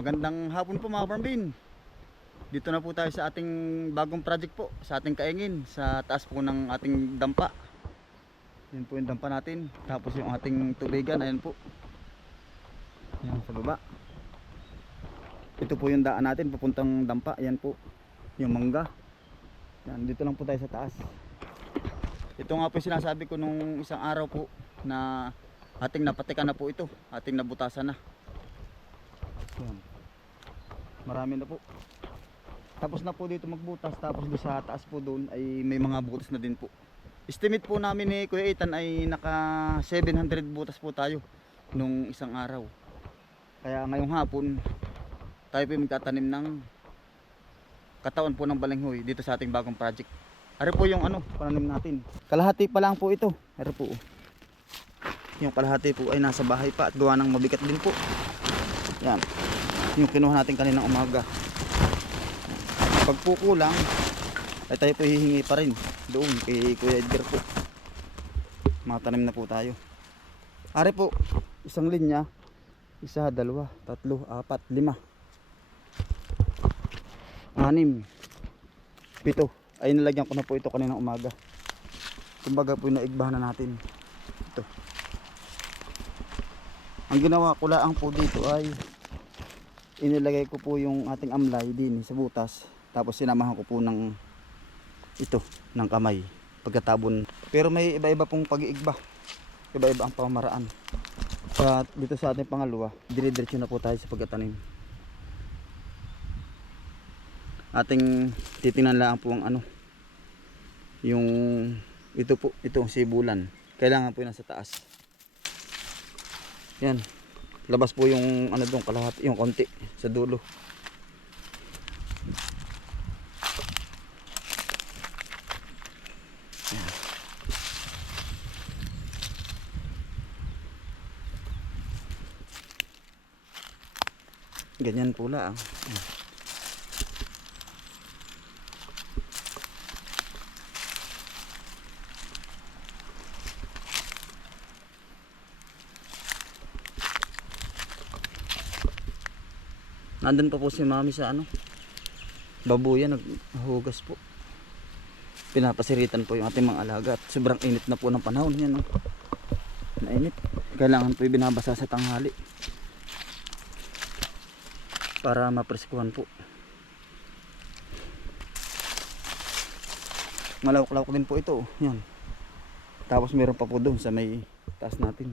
Magandang hapon po mga Parmbin. Dito na po tayo sa ating bagong project po, sa ating kaingin, sa taas po ng ating dampa. Yan po yung dampa natin. Tapos yung ating tubigan, ayan po. Yan sa baba. Ito po yung daan natin, papuntang dampa. Ayan po, yung mangga. Yan, dito lang po tayo sa taas. Ito nga po yung sinasabi ko nung isang araw po na ating napatikan na po ito. Ating nabutasan na. Yan. Marami na po. Tapos na po dito magbutas. Tapos doon sa taas po doon ay may mga butas na din po. Estimate po namin ni Kuya Ethan ay naka 700 butas po tayo nung isang araw. Kaya ngayong hapon tayo po magtatanim ng katawan po ng balinghoy dito sa ating bagong project. Ari po yung ano, pananim natin. Kalahati pa lang po ito. Ari po. oh. Yung kalahati po ay nasa bahay pa at gawa ng mabigat din po. Yan. Yung kinuha natin kaninang umaga. Pag po kulang, ay tayo po hihingi pa rin doon kay Kuya Edgar po. Matanim na po tayo. Ari po, isang linya, isa, dalawa, tatlo, apat, lima. Anim. Pito. Ay nilagyan ko na po ito kaninang umaga. Kumbaga po naigbahan na natin. Ito. Ang ginawa ko lang po dito ay inilagay ko po yung ating amlay din sa butas. Tapos sinamahan ko po ng ito, ng kamay. Pagkatabon. Pero may iba-iba pong pag-iigba. Iba-iba ang pamamaraan. At dito sa ating pangalawa, dire-diretso na po tayo sa pagkatanim. Ating titingnan lang po ang ano, yung ito po, ito sibulan. Kailangan po yung nasa taas. Yan. Labas po yung ano doon kalahati, yung konti sa dulo. Yan. Ganyan po lang. Nandun pa po si mami sa ano. Babuyan, naghugas po. Pinapasiritan po yung ating mga alaga at sobrang init na po ng panahon yan. No? Nainit. Kailangan po binabasa sa tanghali. Para mapreskuhan po. Malawak-lawak din po ito. oh. Yan. Tapos meron pa po doon sa may taas natin.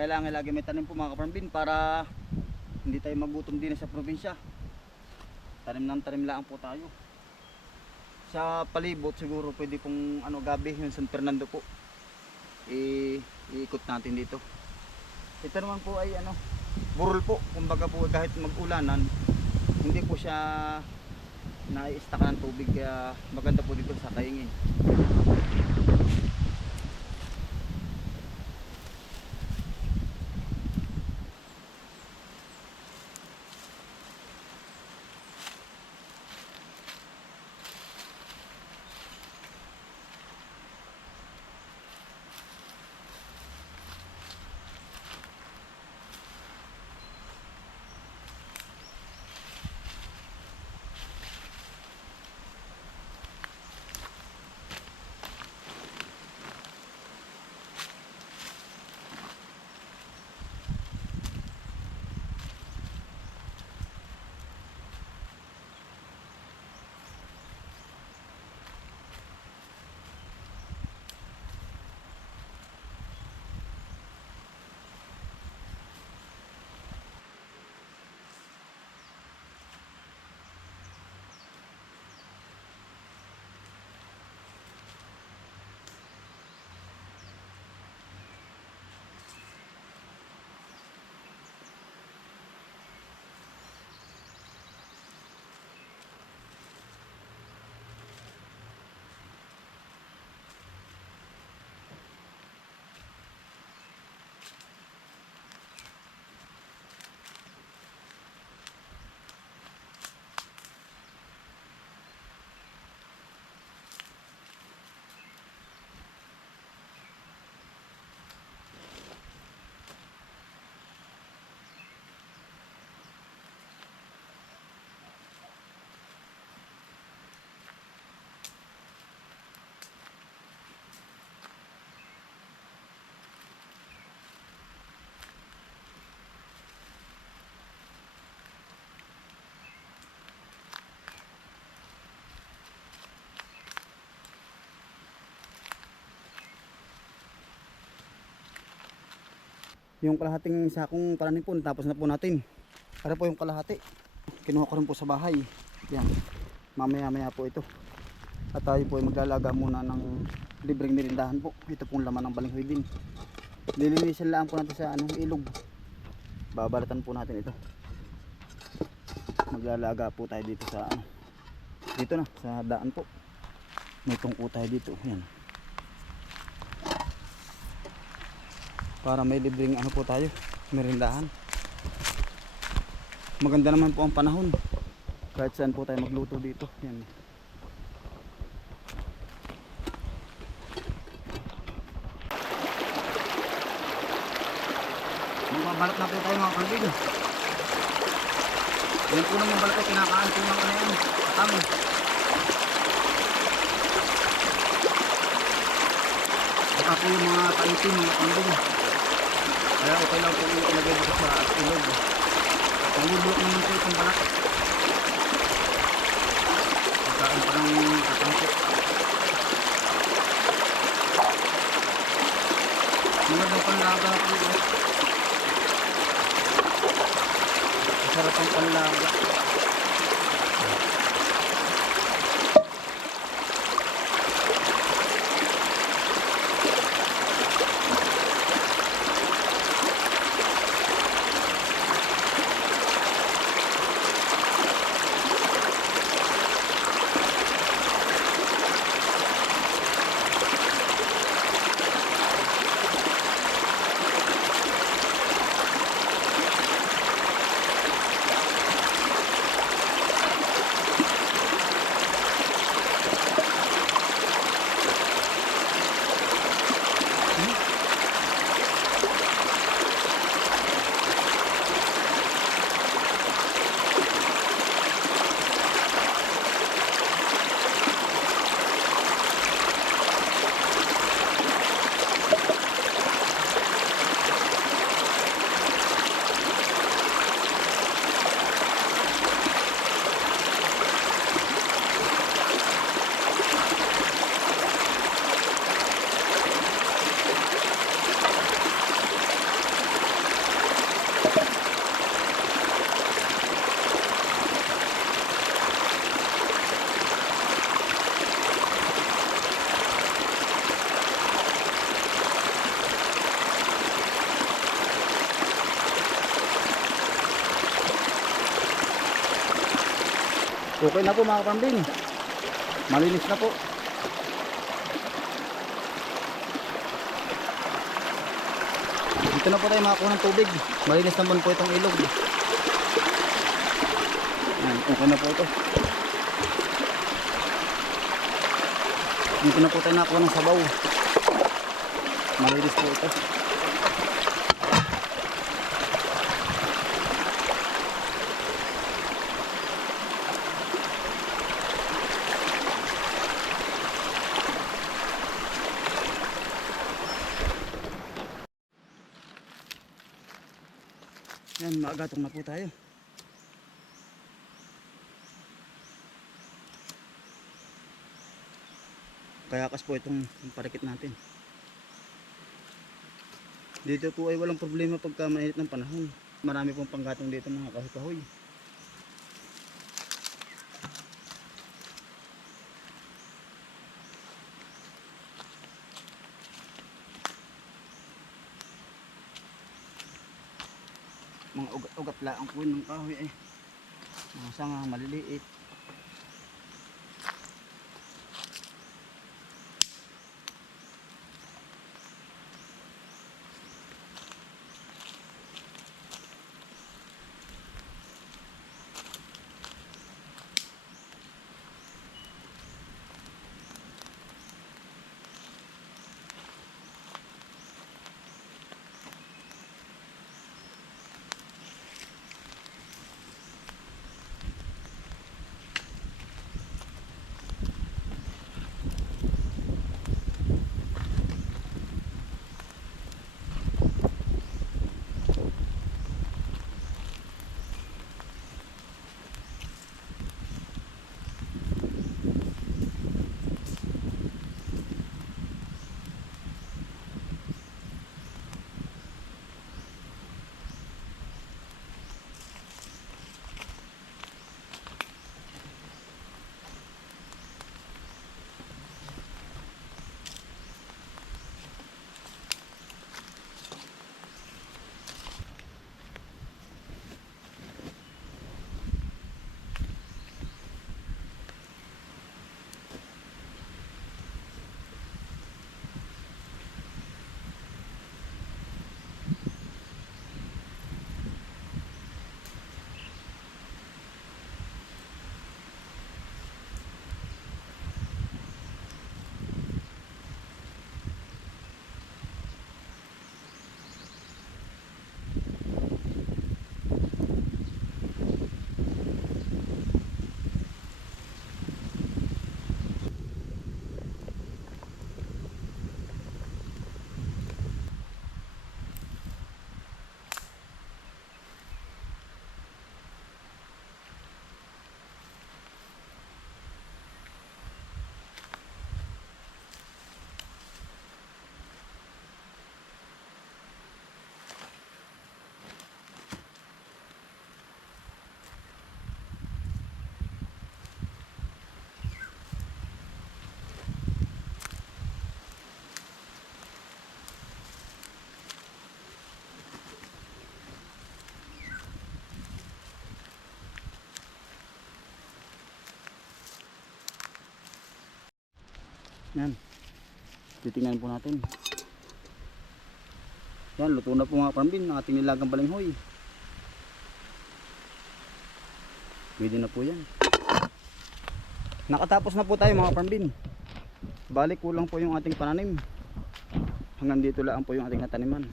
Kailangan lagi may tanim po mga kaparambin para hindi tayo magutom din sa probinsya. Tanim ng tanim lang po tayo. Sa palibot siguro pwede pong ano gabi yung San Fernando po. I iikot natin dito. Ito naman po ay ano burol po. Kumbaga po kahit mag-ulanan hindi po siya nai-stack ng tubig kaya maganda po dito sa kaingin Yung kalahating sakong pananim po, tapos na po natin. Para po yung kalahati. Kinuha ko rin po sa bahay. Yan. Mamaya maya po ito. At tayo po ay maglalaga muna ng libreng merindahan po. Ito pong laman ng balinghoy din. Lilinisan lang po natin sa anong ilog. Babalatan po natin ito. Maglalaga po tayo dito sa ano. Dito na, sa daan po. May tungko tayo dito. Yan. Para may libreng ano po tayo, merindahan. Maganda naman po ang panahon. Kahit saan po tayo magluto dito. Yan. Magbabalot na po tayo mga kalbig. Yan po naman balot ay kinakaan po ng ano yan. Atang. Baka po yung mga kaitin, mga kalbig. Kaya okay lang po yung ilagay dito sa ilog. Nalululok naman po itong balak. Pagkain pa ng katangko. Magandang panlaga po. eh. Masarap ang panlaga. Okay na po mga kambing. Malinis na po. Dito na po tayo makakuha ng tubig. Malinis naman po itong ilog. Yan, okay na po ito. Dito na po tayo nakakuha ng sabaw. Malinis po ito. Maagatong na po tayo. Kaya kas po itong parikit natin. Dito po ay walang problema pagka mainit ng panahon. Marami pong panggatong dito mga kahoy-kahoy. Mga ugat-ugat lang po ng kahoy eh. Mga sanga maliliit. Yan. Titingnan po natin. Yan, luto na po mga parambin ng ating nilagang balinghoy. Pwede na po yan. Nakatapos na po tayo mga parambin. Balik kulang po yung ating pananim. Hanggang dito lang po yung ating nataniman.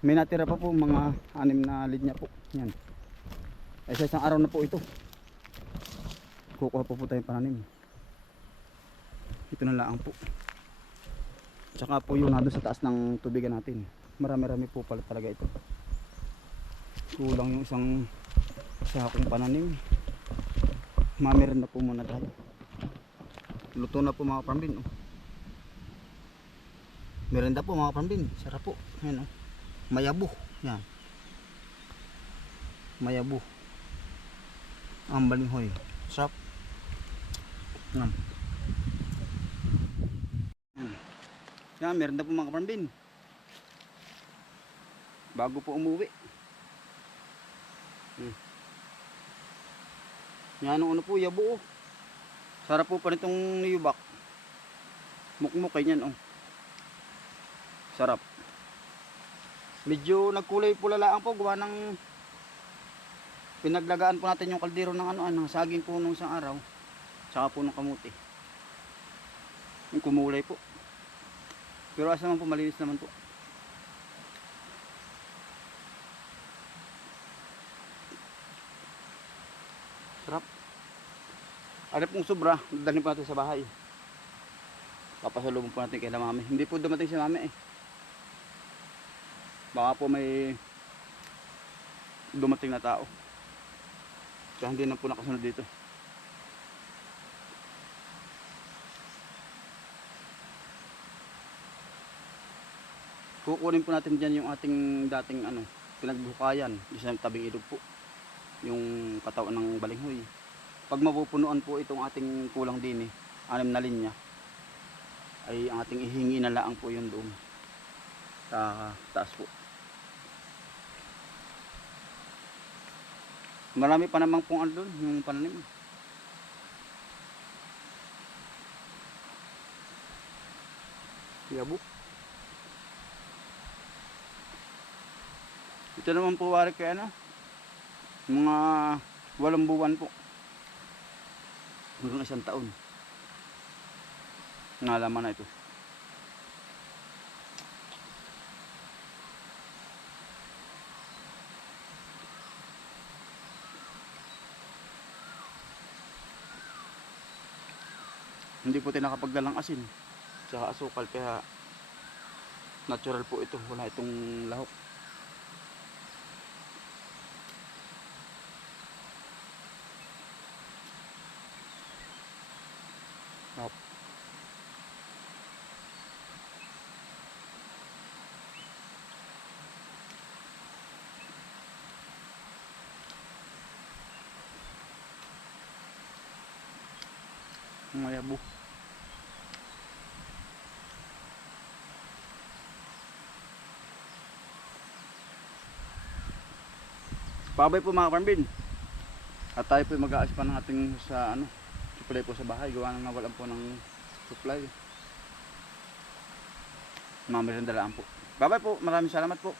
May natira pa po mga anim na linya po. Yan. Ay sa isang araw na po ito. Kukuha po po tayong pananim. Ito na lang po. Tsaka po yung nado sa taas ng tubigan natin. Marami-rami po pala talaga ito. Kulang yung isang sakong pananim. Mamirin na po muna tayo. Luto na po mga parambin. Oh. Merenda po mga parambin. Sarap po. Ayan oh. Mayabo. Yan. Mayabo. Ang balinghoy. Sarap. Yan. Yan, meron na po mga kaparambin. Bago po umuwi. Hmm. Yan ang ano po, yabo oh. Sarap po pa nitong niyubak. Mukmukay niyan oh. Sarap. Medyo nagkulay pula lang po gawa ng pinaglagaan po natin yung kaldero ng ano ano saging po nung isang araw. Tsaka po ng kamuti. Yung kumulay po. Pero asa naman po malinis naman po. Sarap. Ano pong sobra, dalhin po natin sa bahay. Papasalubong po natin kay mami. Hindi po dumating si mami eh. Baka po may dumating na tao. Kaya hindi na po nakasunod dito. Kukunin po natin dyan yung ating dating ano, pinagbukayan, ng tabing ilog po, yung katawan ng balinghoy. Pag mapupunuan po itong ating kulang din eh, anim na linya, ay ang ating ihingi na laang po yun doon sa taas po. Marami pa namang pong ano doon, yung pananim. Yabo. Ito naman po wari kay ano, mga walang buwan po. Hanggang isang taon. Nalaman na ito. Hindi po tayo nakapagdalang asin. Tsaka asukal kaya natural po ito. Wala itong lahok. Mayabo. Pabay po mga parmbin. At tayo po mag-aas pa ng ating sa ano, supply po sa bahay. Gawa nang nawalan po ng supply. Mamirindalaan po. Bye bye po. Maraming salamat po.